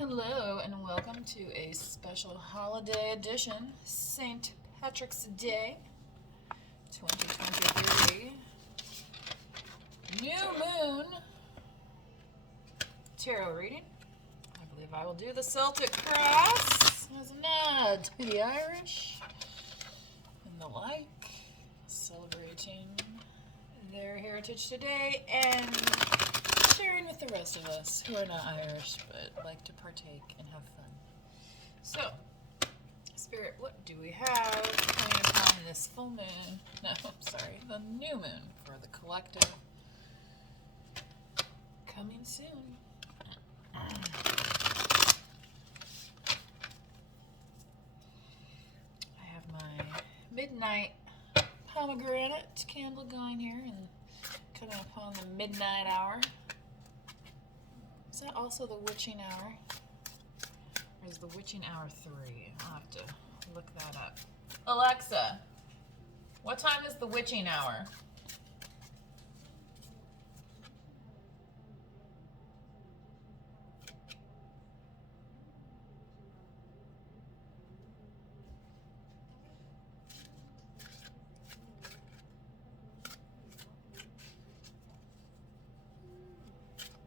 Hello and welcome to a special holiday edition, St. Patrick's Day 2023 New Moon Tarot reading. I believe I will do the Celtic cross as a nod to the Irish and the like, celebrating their heritage today and sharing with the rest of us who are not Irish but like to partake and have fun. So, Spirit, what do we have coming upon this full moon? No, I'm sorry, the new moon for the collective. Coming soon. I have my midnight pomegranate candle going here and coming upon the midnight hour. Is that also the witching hour? Or is the witching hour 3? I'll have to look that up. Alexa, what time is the witching hour?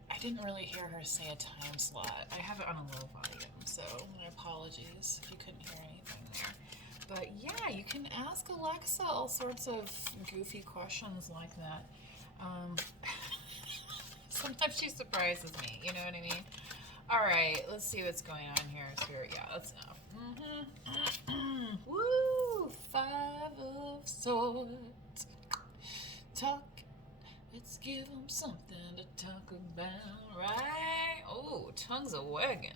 I didn't really hear her say a time slot. I have it on a low volume, so my apologies if you couldn't hear anything there. But yeah, you can ask Alexa all sorts of goofy questions like that. Sometimes she surprises me, you know what I mean? All right, let's see what's going on here, Spirit. Yeah, that's enough. Woo! 5 of Swords. Talk. Let's give them something to talk about, right? Oh, tongues a wagging.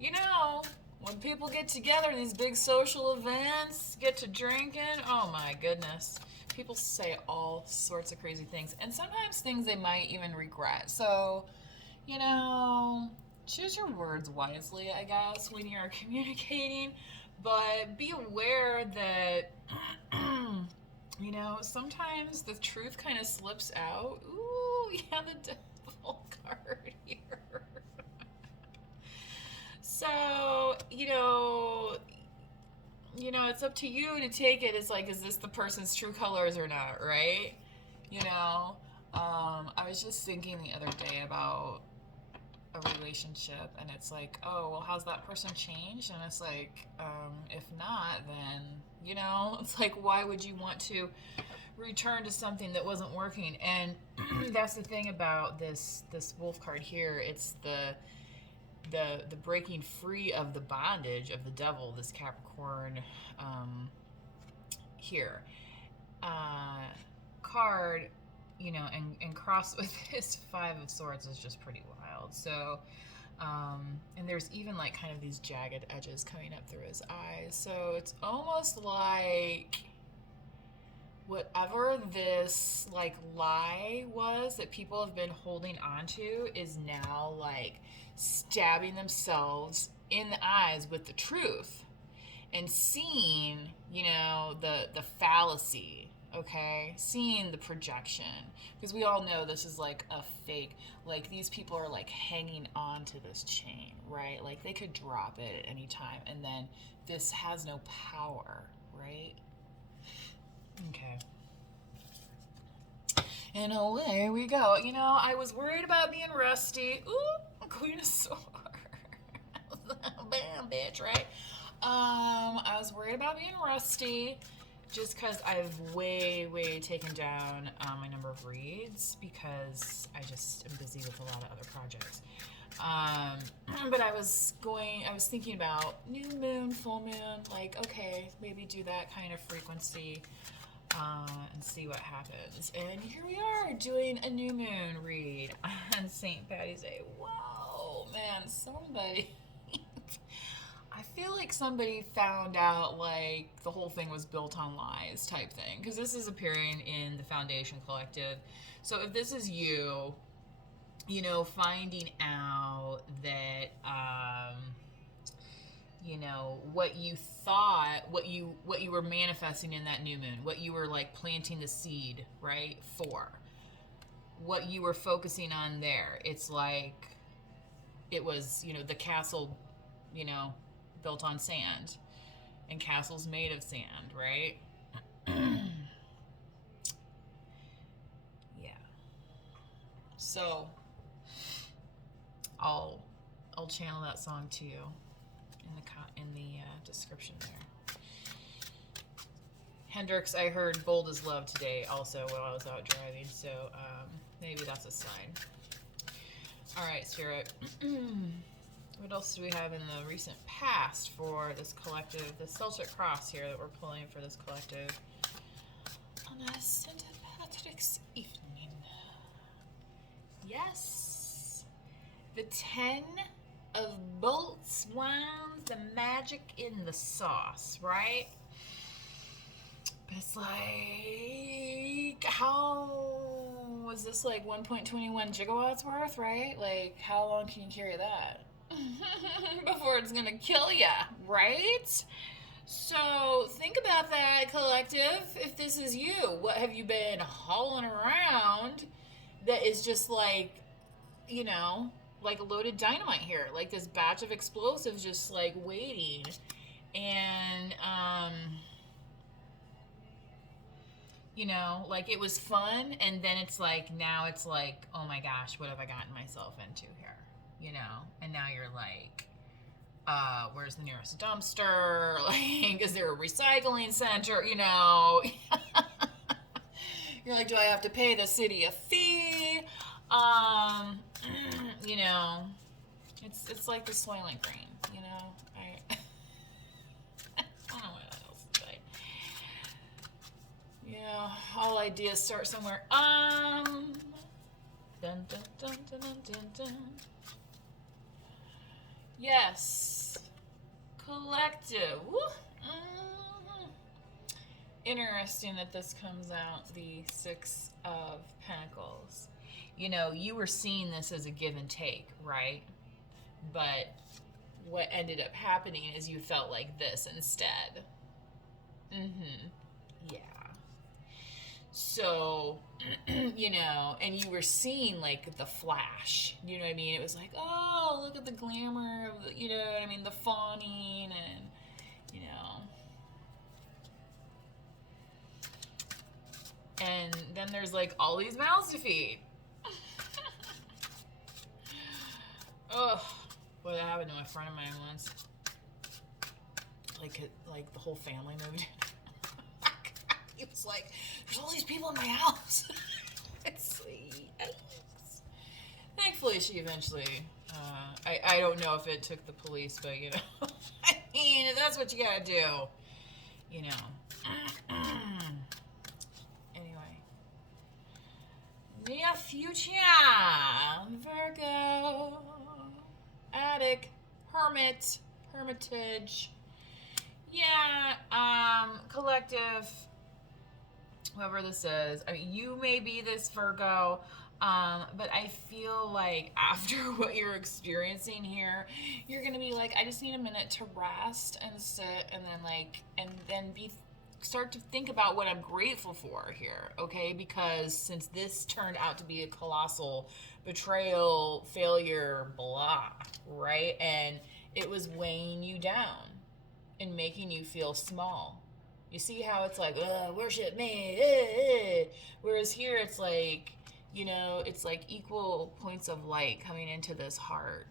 You know, when people get together in these big social events, get to drinking, oh my goodness. People say all sorts of crazy things, and sometimes things they might even regret. So, you know, choose your words wisely, I guess, when you're communicating, but be aware that you know, sometimes the truth kind of slips out. Ooh, yeah, the devil card here. So, it's up to you to take it. It's like, is this the person's true colors or not, right? You know, I was just thinking the other day about a relationship, and it's like, oh, well, how's that person changed? And it's like, if not, then, it's like, why would you want to return to something that wasn't working? And that's the thing about this wolf card here. It's the breaking free of the bondage of the devil, this Capricorn here card, and cross with this 5 of Swords is just pretty wild. So and there's even like kind of these jagged edges coming up through his eyes, so it's almost like whatever this like lie was that people have been holding on to is now like stabbing themselves in the eyes with the truth and seeing, the fallacy, okay? Seeing the projection. Because we all know this is like a fake. Like, these people are like hanging on to this chain, right? Like, they could drop it at any time, and then this has no power, right? Okay. And away we go. I was worried about being rusty. Ooh, Queen of Swords. Bam, bitch, right? I was worried about being rusty just because I've way taken down my number of reads because I just am busy with a lot of other projects. But I was thinking about new moon, full moon, like, okay, maybe do that kind of frequency and see what happens. And here we are doing a new moon read on St. Patty's Day. Whoa, man, somebody... I feel like somebody found out like the whole thing was built on lies type thing, because this is appearing in the Foundation Collective. So if this is you, finding out that what you thought, what you were manifesting in that new moon, what you were like planting the seed, right, for, what you were focusing on there, it's like it was, you know, the castle, you know, built on sand, and castles made of sand, right? Yeah. So I'll channel that song to you in the description there. Hendrix, I heard "Bold as Love" today also while I was out driving, so maybe that's a sign. All right, Spirit. What else do we have in the recent past for this collective, the Celtic Cross here that we're pulling for this collective on a St. Patrick's evening? Yes, the 10 of bolts, wands, the magic in the sauce, right? But it's like, how was this like 1.21 gigawatts worth, right? Like, how long can you carry that before it's gonna kill ya, right? So think about that, collective. If this is you, what have you been hauling around that is just like, you know, like a loaded dynamite here, like this batch of explosives just like waiting, and you know, like it was fun, and then it's like, now it's like, oh my gosh, what have I gotten myself into here, you know? And now you're like, where's the nearest dumpster? Like, is there a recycling center? You know, you're like, do I have to pay the city a fee? You know, it's like the Soylent Green, you know. I don't know what else to say. Yeah, all ideas start somewhere. Dun dun dun dun dun dun dun. Yes, collective. Interesting that this comes out the 6 of Pentacles. You know, you were seeing this as a give and take, right? But what ended up happening is you felt like this instead. Yeah. So, you know, and you were seeing like the flash, you know what I mean? It was like, oh, look at the glamour of the, you know what I mean, the fawning, and, you know. And then there's like all these mouths to feed. Ugh, boy, that happened to a friend of mine once. Like the whole family moved in. He was like, there's all these people in my house. It's like, thankfully, she eventually, I don't know if it took the police, but, you know, I mean, that's what you gotta do, you know. Anyway. Near future, Virgo, attic, hermitage. Yeah, collective, whoever this is. I mean, you may be this Virgo, but I feel like after what you're experiencing here, you're gonna be like, I just need a minute to rest and sit, and then start to think about what I'm grateful for here, okay? Because since this turned out to be a colossal betrayal, failure, blah, right? And it was weighing you down and making you feel small. You see how it's like, worship me, whereas here it's like, you know, it's like equal points of light coming into this heart.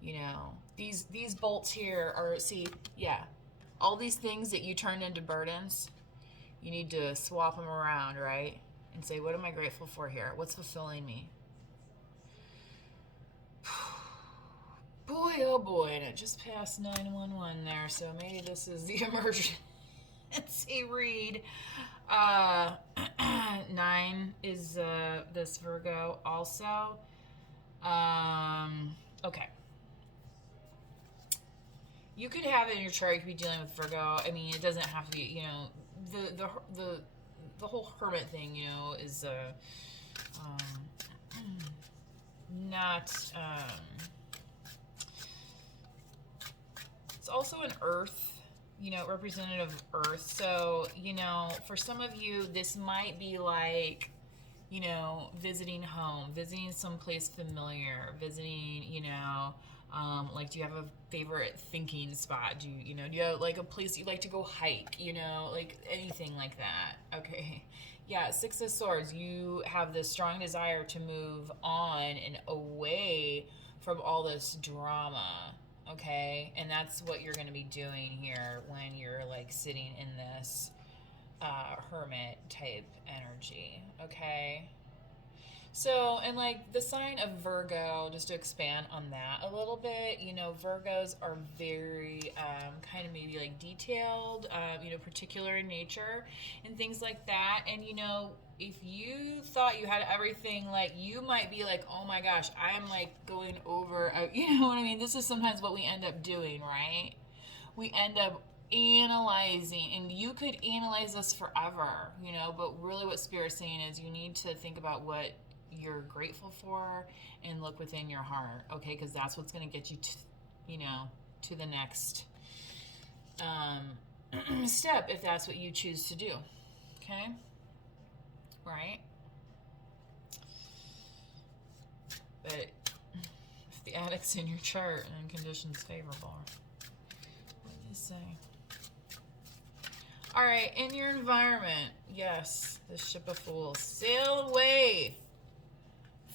You know, these bolts here are, see, yeah, all these things that you turned into burdens, you need to swap them around, right? And say, what am I grateful for here? What's fulfilling me? Boy, oh boy, and it just passed 911 there, so maybe this is the emergency read. 9 is this Virgo also. Okay. You could have it in your chart. You could be dealing with Virgo. I mean, it doesn't have to be, you know, the whole hermit thing, you know, is not. It's also an Earth, you know, representative of Earth. So, you know, for some of you, this might be like, you know, visiting home, visiting someplace familiar, visiting, you know, like, do you have a favorite thinking spot? Do you have like a place you like to go hike? You know, like anything like that. Okay. Yeah, Six of Swords, you have this strong desire to move on and away from all this drama. Okay. And that's what you're going to be doing here when you're like sitting in this hermit type energy. Okay. So, and like the sign of Virgo, just to expand on that a little bit, you know, Virgos are very kind of maybe like detailed, you know, particular in nature and things like that. And, you know, if you thought you had everything, like, you might be like, oh my gosh, I'm like going over, you know what I mean? This is sometimes what we end up doing, right? We end up analyzing, and you could analyze this forever, you know, but really what Spirit's saying is you need to think about what you're grateful for and look within your heart, okay? Because that's what's going to get you to, you know, to the next step, if that's what you choose to do, okay? Right? But if the addict's in your chart and conditions favorable, what do you say? All right, in your environment, yes, the ship of fools. Sail away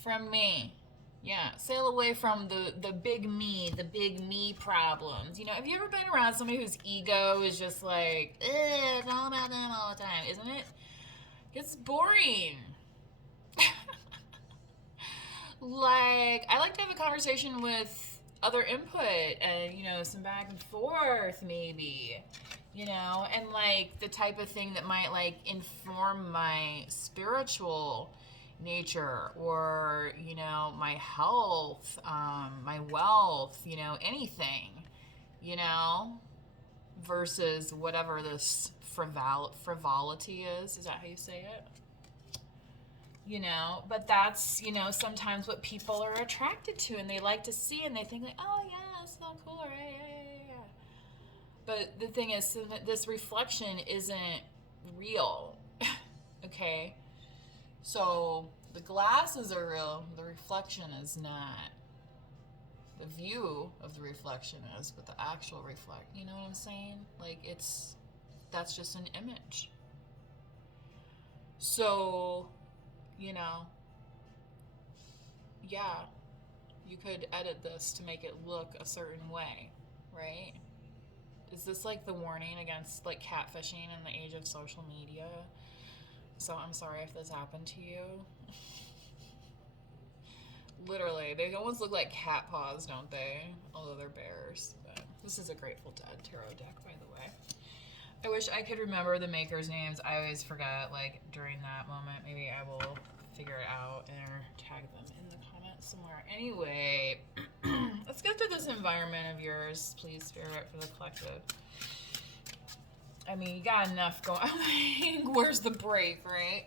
from me. Yeah, sail away from the big me problems. You know, have you ever been around somebody whose ego is just like, it's all about them all the time, isn't it? It's boring. Like, I like to have a conversation with other input and, you know, some back and forth maybe, you know, and like the type of thing that might like inform my spiritual nature or, you know, my health, my wealth, you know, anything, you know, versus whatever this frivolity is. Is that how you say it? You know, but that's, you know, sometimes what people are attracted to and they like to see and they think like, oh yeah, it's so cool, right? Yeah. But the thing is, this reflection isn't real. Okay? So the glasses are real, the reflection is not. The view of the reflection is, but the actual you know what I'm saying? Like, that's just an image. So, you know, yeah, you could edit this to make it look a certain way, right? Is this like the warning against like catfishing in the age of social media? So I'm sorry if this happened to you. Literally, they almost look like cat paws, don't they? Although they're bears. But this is a Grateful Dead tarot deck, by the way. I wish I could remember the makers' names. I always forget, like, during that moment. Maybe I will figure it out or tag them in the comments somewhere. Anyway, let's get through this environment of yours, please, Spirit, for the collective. I mean, you got enough going on. Where's the break, right?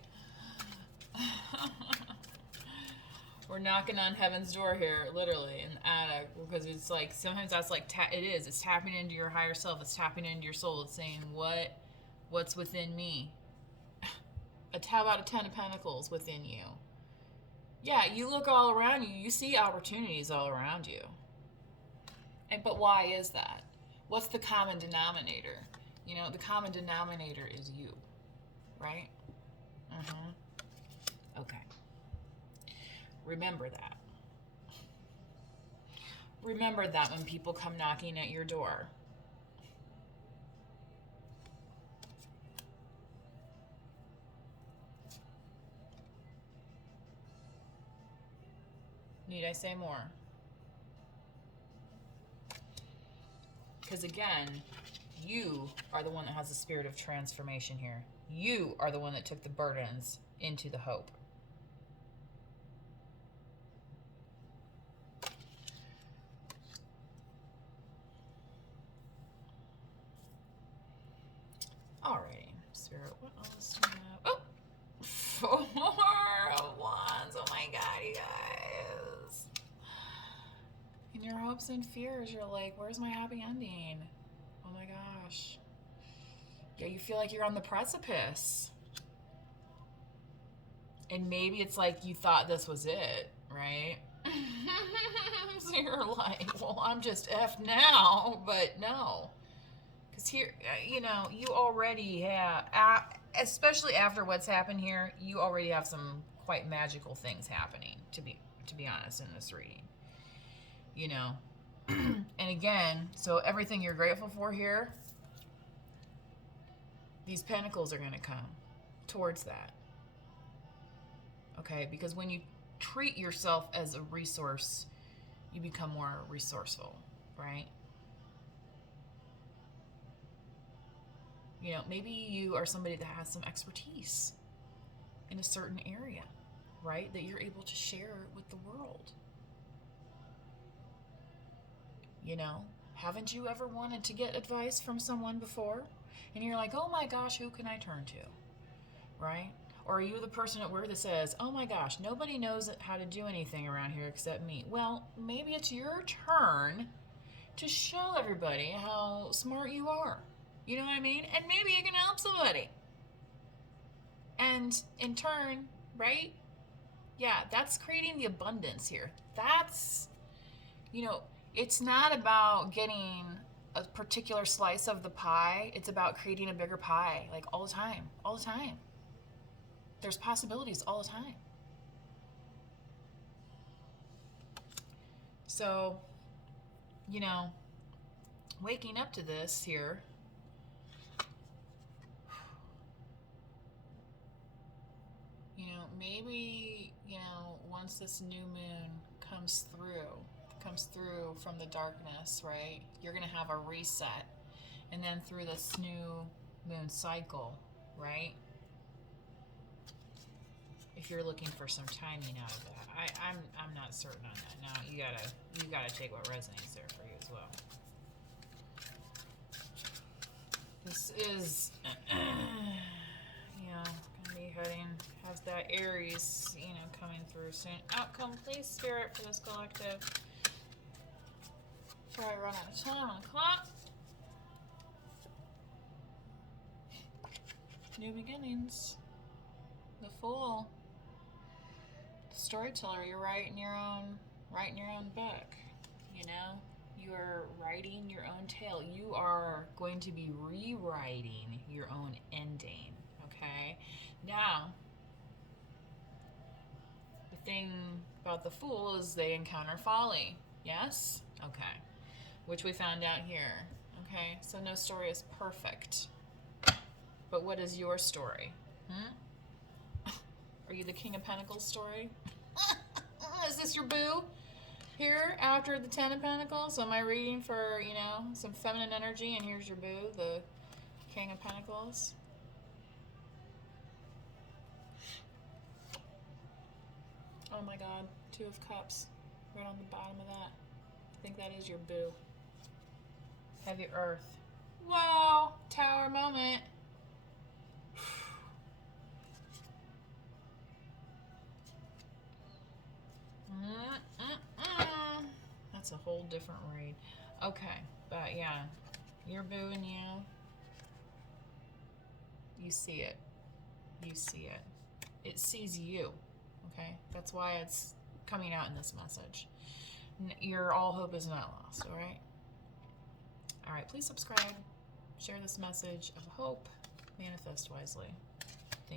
We're knocking on heaven's door here, literally, in the attic, because it's like, sometimes that's like, it's tapping into your higher self, it's tapping into your soul, it's saying, what's within me? How about a 10 of Pentacles within you? Yeah, you look all around you, you see opportunities all around you. But why is that? What's the common denominator? You know, the common denominator is you, right? Okay. Remember that. Remember that when people come knocking at your door. Need I say more? Because again, you are the one that has the spirit of transformation here. You are the one that took the burdens into the hope. Alrighty, Spirit, what else do we have? Oh! 4 of Wands. Oh my god, you guys. In your hopes and fears, you're like, where's my happy ending? Oh my gosh. Yeah, you feel like you're on the precipice. And maybe it's like you thought this was it, right? So you're like, well, I'm just F now, but no. Because here, you already have, especially after what's happened here, you already have some quite magical things happening, to be honest, in this reading. And again, so everything you're grateful for here, these pentacles are going to come towards that. Okay, because when you treat yourself as a resource, you become more resourceful, right? Maybe you are somebody that has some expertise in a certain area, right? That you're able to share with the world. Haven't you ever wanted to get advice from someone before? And you're like, oh my gosh, who can I turn to? Right? Or are you the person at work that says, oh my gosh, nobody knows how to do anything around here except me? Well, maybe it's your turn to show everybody how smart you are. You know what I mean? And maybe you can help somebody. And in turn, right? Yeah, that's creating the abundance here. That's, it's not about getting a particular slice of the pie. It's about creating a bigger pie, like all the time. All the time. There's possibilities all the time. So, waking up to this here, maybe, once this new moon comes through from the darkness, right? You're going to have a reset. And then through this new moon cycle, right? If you're looking for some timing out of that, I'm not certain on that. Now you gotta take what resonates there for you as well. This is gonna be has that Aries, coming through soon. Outcome, please, Spirit, for this collective. Before I run out of time on the clock. New beginnings. The Fool. Storyteller, you're writing your own book. You are writing your own tale. You are going to be rewriting your own ending. Okay. Now, the thing about the Fool is they encounter folly. Yes. Okay. Which we found out here. Okay. So no story is perfect. But what is your story? Are you the King of Pentacles story? Is this your boo? Here, after the Ten of Pentacles, am I reading for, some feminine energy, and here's your boo, the King of Pentacles? Oh my God, Two of Cups, right on the bottom of that. I think that is your boo. Heavy Earth. Wow, Tower moment. That's a whole different read. Okay, but yeah, you're booing you. You see it. You see it. It sees you. Okay, that's why it's coming out in this message. Your all hope is not lost. All right. All right. Please subscribe. Share this message of hope. Manifest wisely.